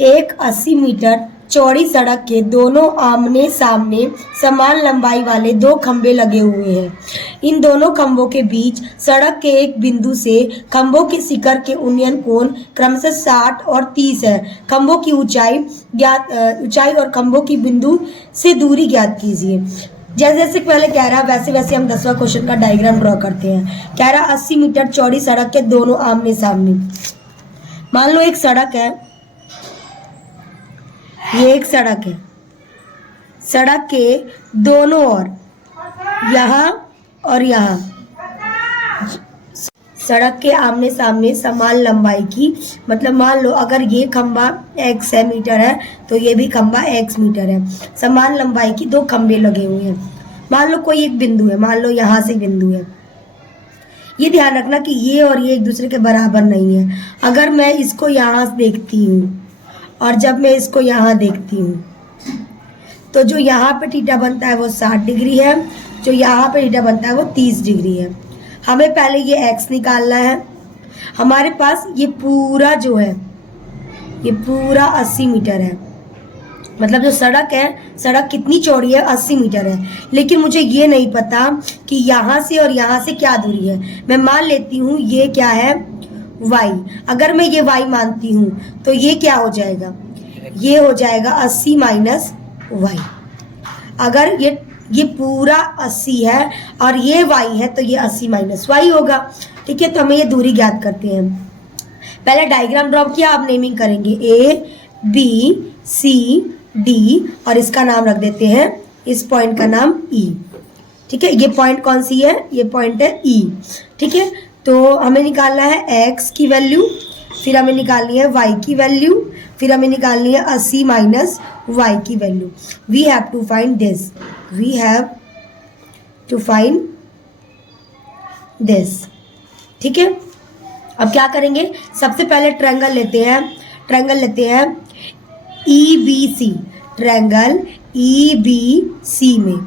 एक 80 मीटर चौड़ी सड़क के दोनों आमने सामने समान लंबाई वाले दो खंभे लगे हुए हैं। इन दोनों खंभों के बीच सड़क के एक बिंदु से खंभों के शिखर के उन्नयन कोण क्रमशः 60 और 30 है। खंभों की ऊंचाई और खंभों की बिंदु से दूरी ज्ञात कीजिए। जैसे जैसे पहले कह रहा वैसे वैसे हम 10वां क्वेश्चन का डायग्राम ड्रॉ करते हैं। कह रहा 80 मीटर चौड़ी सड़क के दोनों आमने सामने। मान लो एक सड़क है, ये एक सड़क है, सड़क के दोनों ओर यहाँ और यहाँ सड़क के आमने सामने समान लंबाई की, मतलब मान लो अगर ये खंबा x मीटर है तो ये भी खंबा x मीटर है। समान लंबाई की दो खंबे लगे हुए हैं। मान लो कोई एक बिंदु है, मान लो यहाँ से बिंदु है। ये ध्यान रखना कि ये और ये एक दूसरे के बराबर नहीं है। अगर मैं इसको यहाँ देखती हूँ और जब मैं इसको यहाँ देखती हूँ तो जो यहाँ पे थीटा बनता है वो 60 डिग्री है, जो यहाँ पे थीटा बनता है वो 30 डिग्री है। हमें पहले ये x निकालना है। हमारे पास ये पूरा जो है ये पूरा 80 मीटर है, मतलब जो सड़क है, सड़क कितनी चौड़ी है 80 मीटर है। लेकिन मुझे ये नहीं पता कि यहाँ से और यहाँ से क्या दूरी है। मैं मान लेती हूँ ये क्या है y। अगर मैं ये y मानती हूँ तो ये क्या हो जाएगा, ये हो जाएगा 80 माइनस y। अगर ये पूरा 80 है और ये y है तो ये 80 माइनस y होगा। ठीक है, तो हमें ये दूरी ज्ञात करते हैं। पहले डायग्राम ड्रॉ किया, आप नेमिंग करेंगे A B C D और इसका नाम रख देते हैं, इस पॉइंट का नाम E। ठीक है, ये पॉइंट कौन सी है, ये पॉइंट है E। ठीक है, तो हमें निकालना है x की वैल्यू, फिर हमें निकालनी है y की वैल्यू, फिर हमें निकालनी है 80 माइनस y की value. We have to find this, we have to find this. ठीक है, अब क्या करेंगे, सबसे पहले ट्रायंगल लेते हैं, ट्रायंगल लेते हैं EBC, ट्रायंगल EBC में।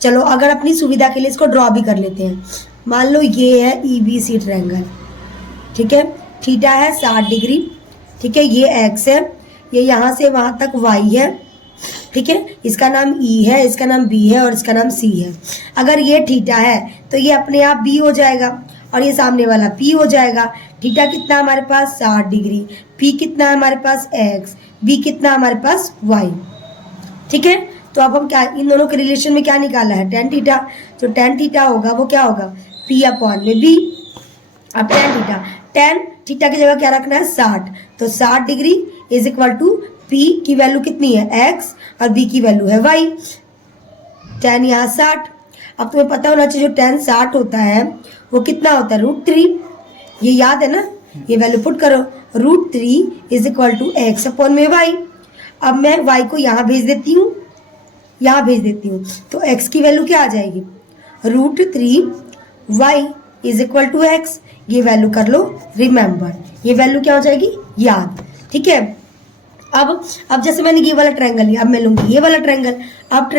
चलो अगर अपनी सुविधा के लिए इसको ड्रॉ भी कर लेते हैं। मान लो ये है EBC ट्रायंगल। ठीक है, थीटा है 60 डिग्री। ठीक है, ये x है, ये यहाँ से वहाँ तक y है। ठीक है, इसका नाम E है, इसका नाम B है और इसका नाम C है। अगर ये थीटा है तो ये अपने आप B हो जाएगा और ये सामने वाला P हो जाएगा। थीटा कितना हमारे पास 60 डिग्री, P कितना है हमारे पास x, B कितना हमारे पास y। ठीक है, तो अब हम क्या इन दोनों के रिलेशन में क्या निकाला है, tan थीटा। जो tan थीटा होगा वो क्या होगा, P अपॉन में B। अब tan थीटा की जगह क्या रखना है 60, तो 60 degree is equal to P की वैल्यू कितनी है x और B की वैल्यू है y। tan यहाँ 60। अब तुम्हें पता होना चाहिए जो tan 60 होता है वो कितना होता है, √3। ये याद है ना, ये वैल्यू पुट करो, √3 is equal to x upon में y। अब मैं y को यहाँ भेज देती हूँ, यहाँ भेज देती हूँ, तो x की वैल्यू क्या आ जाएगी, √3 y is equal to x। ये वैल्यू कर लो रिमेंबर, ये वैल्यू क्या हो जाएगी, याद। ठीक है, अब जैसे मैंने ये वाला ट्रायंगल लिया, अब मैं लूंगी ये वाला ट्रायंगल। अब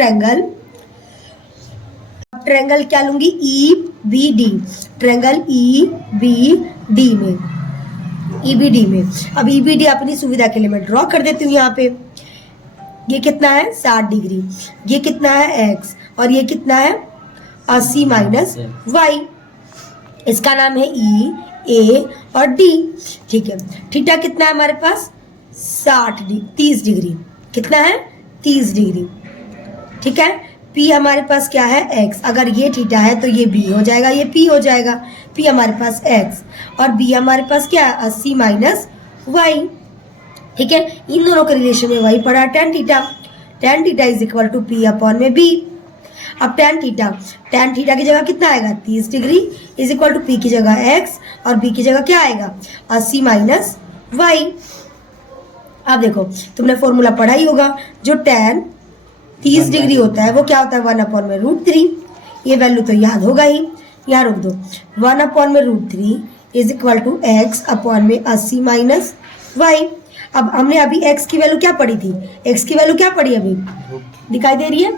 ट्रायंगल क्या लूंगी, EBD, ट्रायंगल EBD में, EBD में। अब EBD अपनी सुविधा के लिए मैं ड्रॉ कर देती हूँ। यहाँ पे ये कितना है 60 डिग्री, ये कितना है x और ये कितना है 80 माइनस y। इसका नाम है E, A और D। ठीक है, थीटा कितना है हमारे पास 30 डिग्री, कितना है 30 डिग्री। ठीक है, P हमारे पास क्या है x। अगर ये थीटा है तो ये B हो जाएगा, ये P हो जाएगा। P हमारे पास x और B हमारे पास क्या है 80 माइनस y। ठीक है, इन दोनों के रिलेशन में y पड़ा tan theta is equal to P upon में B। अब tan थीटा की जगह कितना आएगा 30 degree is equal to P की जगह x और B की जगह क्या आएगा 80 माइनस y। अब देखो तुमने फॉर्मूला पढ़ा ही होगा, जो tan 30 डिग्री होता है वो क्या होता है 1 अपॉन में √3। ये वैल्यू तो याद होगा ही, यहाँ रुक दो, 1 अपॉन में √3 is equal to x upon में 80 माइनस y। अब हमने अभी x की वैल्यू क्या पढ़ी थी, x की वैल्यू क्या पढ़ी अभी दिखाई दे रही है,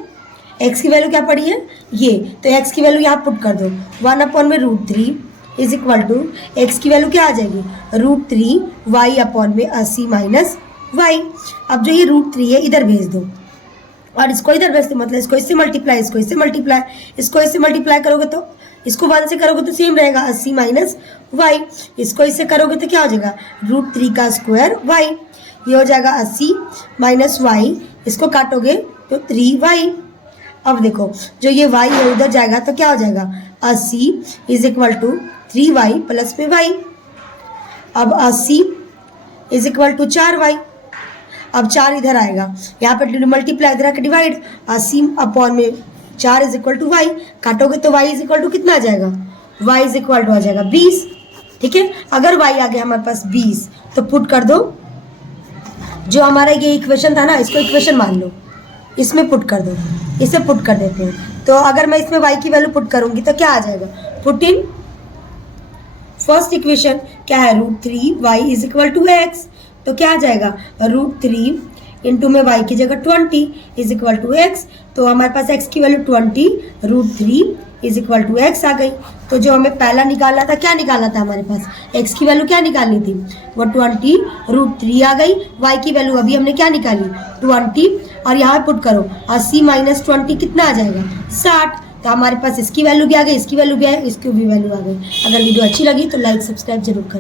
x की वैल्यू क्या पढ़ी है ये, तो x की वैल्यू यहाँ पुट कर दो, 1 अपॉन में √3 इज इक्वल टू x की वैल्यू क्या आ जाएगी √3 y अपॉन में 80 माइनस y। अब जो ये √3 है इधर भेज दो और इसको इधर भेज दो, मतलब इसको इससे मल्टीप्लाई, इसको इससे मल्टीप्लाई, इसको इससे मल्टीप्लाई करोगे तो इसको 1 से करोगे तो सेम रहेगा 80 माइनस y। इसको इससे करोगे तो क्या हो जाएगा √3 का स्क्वायर y। ये हो जाएगा 80 माइनस y, इसको काटोगे तो 3y। अब देखो जो ये y है उधर जाएगा तो क्या हो जाएगा 80 is equal to 3y plus में y। अब 80 इज इक्वल टू 4y। अब 4 इधर आएगा, यहाँ पे मल्टीप्लाई इधर आकर डिवाइड, 80 अपॉन में 4 इज इक्वल टू वाई। काटोगे तो y इज इक्वल टू कितना आ जाएगा, y इज इक्वल टू आ जाएगा 20। ठीक है, अगर y आ गया हमारे पास 20 तो पुट कर दो, जो हमारा ये इक्वेशन था ना इसको इक्वेशन मान लो, इसमें पुट कर दो, इसे पुट कर देते हैं। तो अगर मैं इसमें y की वैल्यू पुट करूंगी तो क्या आ जाएगा, पुट इन फर्स्ट इक्वेशन क्या है √3y is equal to x। तो क्या आ जाएगा √3 इंटू में y की जगह 20 इज इक्वल टू x। तो हमारे पास x की value 20 √3 is equal to x आ गई। तो जो हमें पहला निकालना था, क्या निकालना था हमारे पास, x की वैल्यू क्या निकालनी थी, वो 20 √3 आ गई। y की वैल्यू अभी हमने क्या निकाली 20, और यहाँ पुट करो 80 माइनस 20 कितना आ जाएगा 60। तो हमारे पास इसकी वैल्यू भी आ गई, इसकी वैल्यू भी आ गई, इसकी भी वैल्यू आ गई। अगर वीडियो अच्छी लगी तो लाइक सब्सक्राइब जरूर करें।